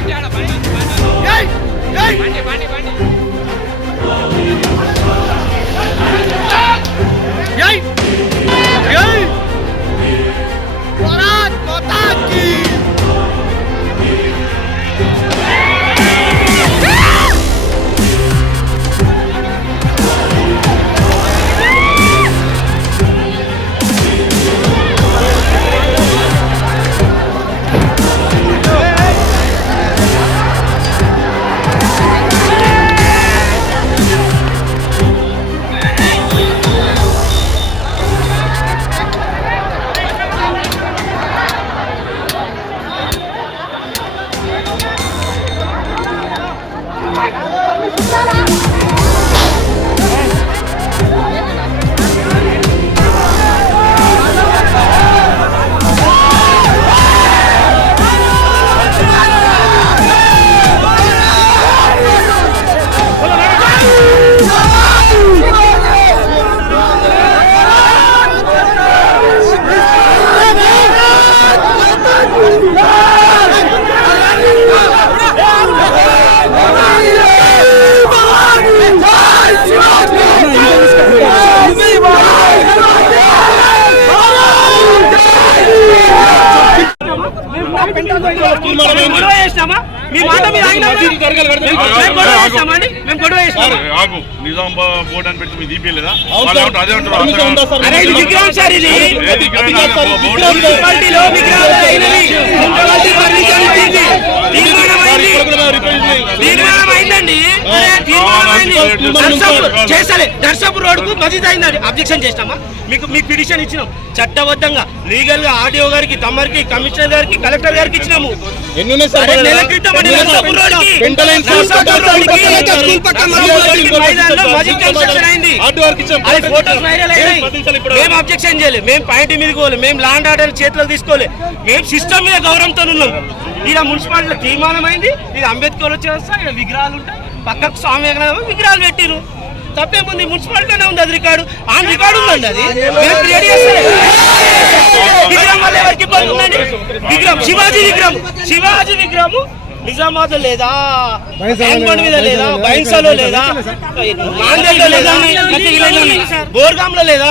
ஏய் ஏய். பாண்டி பாண்டி பாண்டி గొడవ చేసినామా? మీ మాట ఆగినామా? మేము గొడవ ఆగు నిజామాబాద్ బోర్డు అని పెట్టి? అదే అంటారు? అరే ఇది విగ్రహం సార్ ఇది. మున్సిపాలిటీలో విగ్రహాలు అయినవి మున్సిపాలిటీ చేసలే నర్సాపూర్ రోడ్కు మసీద్ అయిందండి అబ్జెక్షన్ చేసినామా? మీకు మీకు పిటిషన్ ఇచ్చినాం. చట్టబద్ధంగా లీగల్గా ఆర్డీఓ గారికి తమరికి కమిషనర్ గారికి కలెక్టర్ గారికి ఇచ్చినాము. నెల క్రితం? మేము అబ్జెక్షన్ చేయలేదు మేము పాయింట్ మీద పోలే. మేము లాండ్ ఆర్డర్ చేతిలోకి తీసుకోలే. మేము సిస్టమ్ మీద గౌరవంతో ఉన్నాం. ఇలా మున్సిపాలిటీలో తీర్మానం అయింది. ఇది అంబేద్కర్ వచ్చి వస్తా ఇక్కడ విగ్రహాలు ఉంటాయి. పక్కకు స్వామి విగ్రహం విగ్రహాలు పెట్టిరు తప్పేముంది మున్సిపాలిటీనే ఉంది అది రికార్డు. ఆన్ రికార్డు ఉందండి అది. మేము క్రియేట్ విగ్రహం వల్ల ఎవరికి ఇబ్బంది ఉందండి? విగ్రహం శివాజీ విగ్రహం. శివాజీ విగ్రహం నిజామాబాద్లో లేదా ట్యాంక్బండ్ మీద లేదా బైన్సాలో లేదా నాందేడ్లో లేదా బోర్గాంలో లేదా?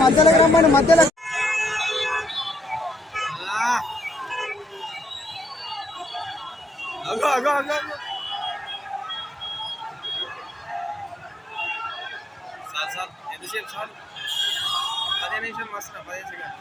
మధ్యలో రమ్మని మధ్యలో సార్ సార్ ఎంత సేపు సార్? పదిహేను నిమిషాలు వస్తున్నా పదిహేను సెకండ్